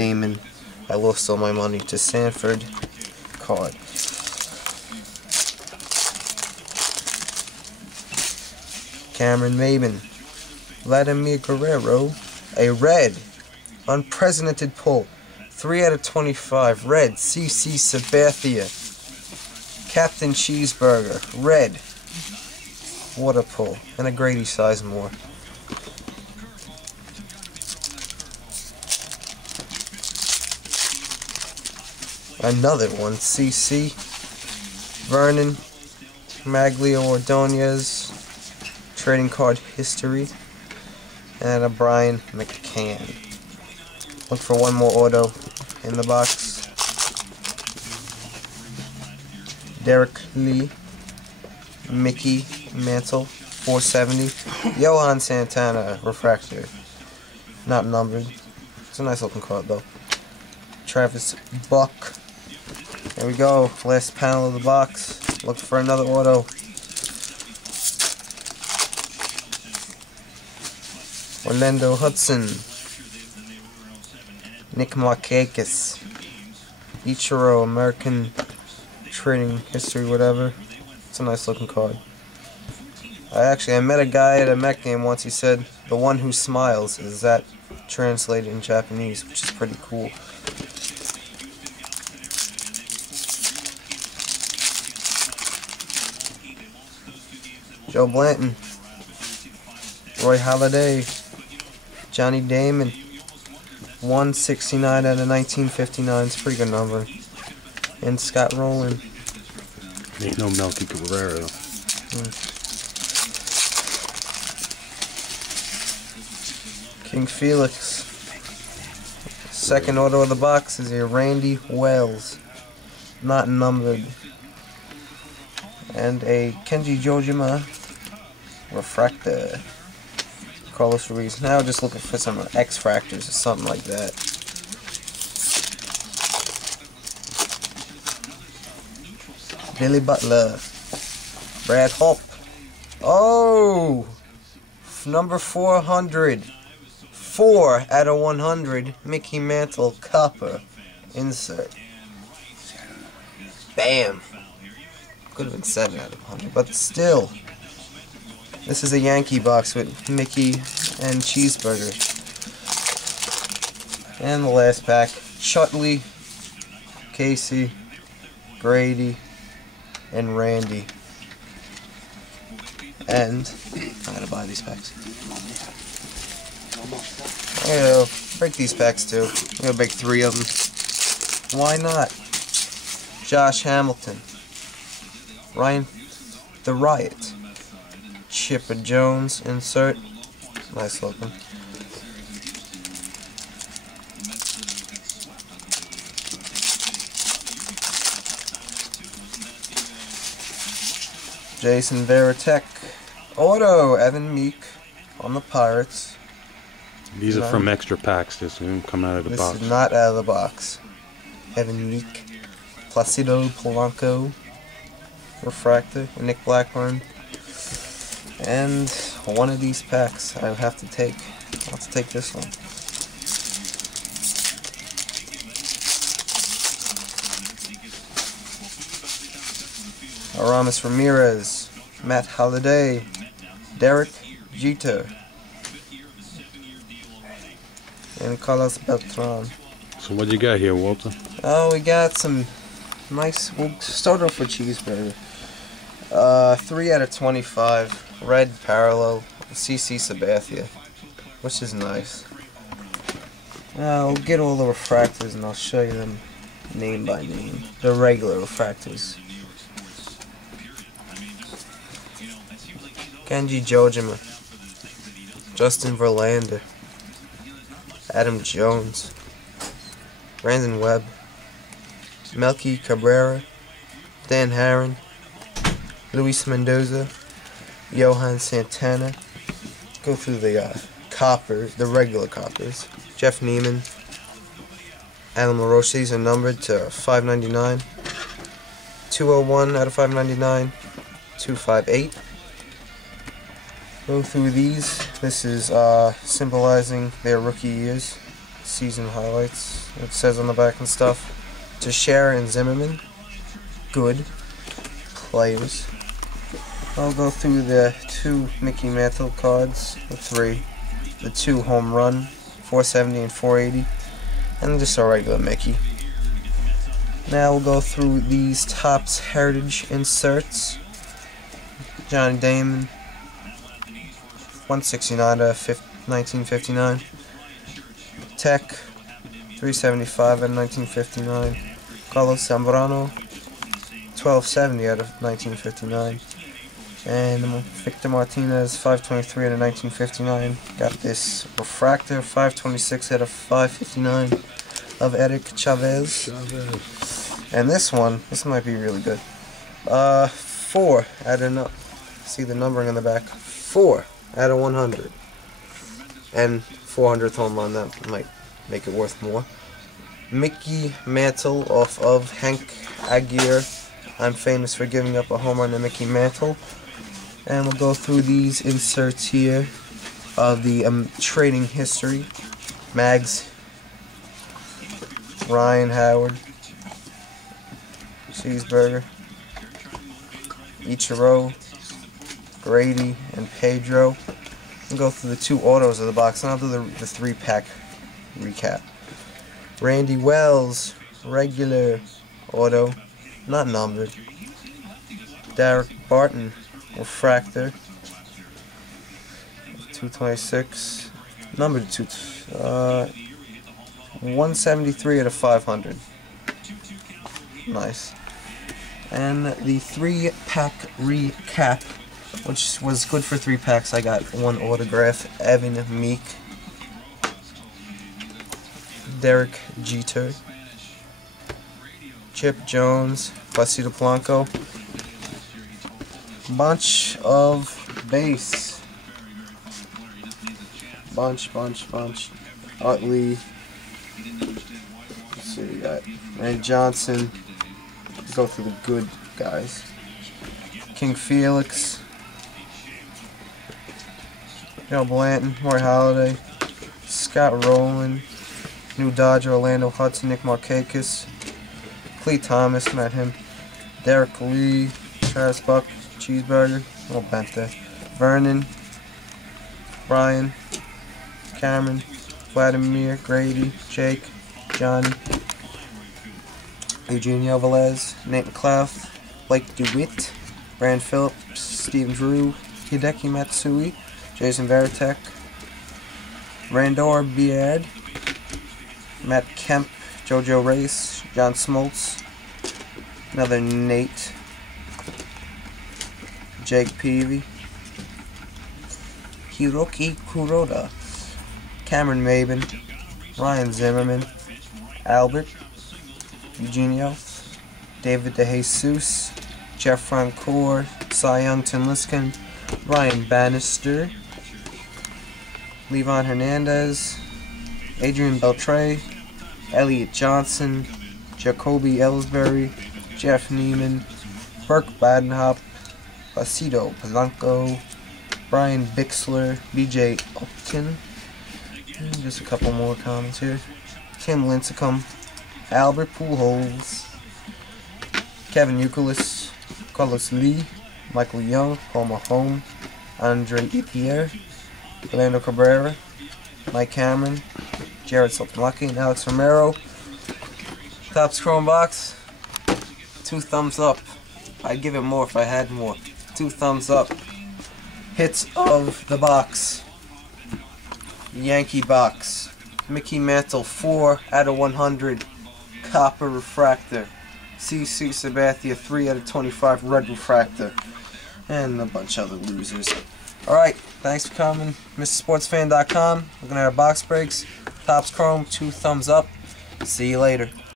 Damon. I lost all my money to Sanford. Card. Cameron Maben. Vladimir Guerrero. A red. Unprecedented pull. 3 out of 25. Red. CC Sabathia. Captain Cheeseburger. Red. What a pull. And a Grady Sizemore. Another one. CC. Vernon. Maglio Ordonez. Trading card history. And a Brian McCann. Look for one more auto in the box. Derek Lee. Mickey Mantle. 470. Johan Santana refractor. Not numbered. It's a nice looking card though. Travis Buck. There we go. Last panel of the box. Look for another auto. Orlando Hudson. Nick Markakis. Ichiro, American Trading History, whatever. It's a nice looking card. I met a guy at a Met game once. He said, "The one who smiles," is that translated in Japanese, which is pretty cool. Joe Blanton. Roy Halladay. Johnny Damon. 169 out of 1959. It's a pretty good number. And Scott Rowland. Ain't no Melky Guerrero. King Felix. Second auto of the box is a Randy Wells. Not numbered. And a Kenji Jojima refractor. Carlos Ruiz. Now just looking for some X-Fractors or something like that. Billy Butler. Brad Hope. Oh! Number 400. 4 out of 100. Mickey Mantle Copper. Insert. Bam! Could have been 7 out of 100, but still. This is a Yankee box with Mickey and Cheeseburger. And the last pack. Chutley, Casey, Grady, and Randy. And I gotta buy these packs. I'm gonna break these packs too. I'm gonna break 3 of them. Why not? Josh Hamilton. Ryan the Riot. Chipper Jones insert. Nice looking. Jason Varitek. Auto Evan Meek on the Pirates. These are from extra packs. This didn't come out of the box. This is not out of the box. Evan Meek. Placido Polanco. Refractor. Nick Blackburn. And one of these packs I have to take. I'll have to take this one. Aramis Ramirez, Matt Holliday, Derek Jeter, and Carlos Beltran. So what you got here, Walter? Oh, we got some nice. We'll start off with Cheeseburger. 3 out of 25. Red parallel. CC Sabathia, which is nice. Now I'll get all the refractors and I'll show you them name by name. The regular refractors. Kenji Jojima, Justin Verlander, Adam Jones, Brandon Webb, Melky Cabrera, Dan Herron, Luis Mendoza, Johan Santana. Go through the coppers, the regular coppers. Jeff Neiman, Alan LaRoche. These are numbered to 599, 201 out of 599, 258. Go through these. This is symbolizing their rookie years. season highlights. It says on the back and stuff. Teixeira and Zimmerman, good players. I'll go through the 2 Mickey Mantle cards, the 3, the 2 home run, 470 and 480, and just a regular Mickey. Now we'll go through these Topps Heritage inserts. Johnny Damon, 169 out of 1959. Tech, 375 out of 1959. Carlos Zambrano, 1270 out of 1959. And Victor Martinez, 523 out of 1959. Got this refractor, 526 out of 559 of Eric Chavez. And this might be really good. 4 out of, see the numbering on the back, 4 out of 100. And 400th home run, that might make it worth more. Mickey Mantle off of Hank Aguirre. I'm famous for giving up a home run to Mickey Mantle. And we'll go through these inserts here of the trading history. Mags, Ryan Howard, Cheeseburger, Ichiro, Grady, and Pedro. We'll go through the 2 autos of the box, and I'll do the 3-pack recap. Randy Wells, regular auto, not numbered. Derek Barton, refractor, 226, numbered 173 out of 500. Nice. And the 3-pack recap, which was good for 3 packs. I got 1 autograph, Evan Meek, Derek Jeter, Chip Jones, Placido Blanco, bunch of base, bunch. Utley, let's see, we got Randy Johnson. Let's go through the good guys. King Felix, Joe Blanton, Roy Halladay, Scott Rowland, new Dodger, Orlando Hudson, Nick Markakis, Clee Thomas, met him, Derek Lee, Travis Buck, Cheeseburger, a little bent there, Vernon, Brian, Cameron, Vladimir, Grady, Jake, Johnny, Eugenio Velez, Nate McLeod, Blake DeWitt, Brand Phillips, Steve Drew, Hideki Matsui, Jason Varitek, Randor Beard, Matt Kemp, JoJo Race, John Smoltz, another Nate, Jake Peavy, Hiroki Kuroda, Cameron Maben, Ryan Zimmerman, Albert, Eugenio, David DeJesus, Jeff Francoeur, Cy Young Tinliskin, Ryan Bannister, Levon Hernandez, Adrian Beltre, Elliot Johnson, Jacoby Ellsbury, Jeff Neiman, Burke Badenhop, Placido Polanco, Brian Bixler, BJ Upton, and just a couple more comments here. Tim Lincecum, Albert Pujols, Kevin Youkilis, Carlos Lee, Michael Young, Paul Mahone, Andre Ethier, Orlando Cabrera, Mike Cameron, Jared Saltamaki, and Alex Romero. Topps Chrome box, 2 thumbs up. I'd give it more if I had more. 2 thumbs up. Hits of the box. Yankee box. Mickey Mantle, 4 out of 100. Copper refractor. CC Sabathia, 3 out of 25. Red refractor. And a bunch of other losers. Alright, thanks for coming. MrSportsFan.com. Looking at our box breaks. Topps Chrome, 2 thumbs up. See you later.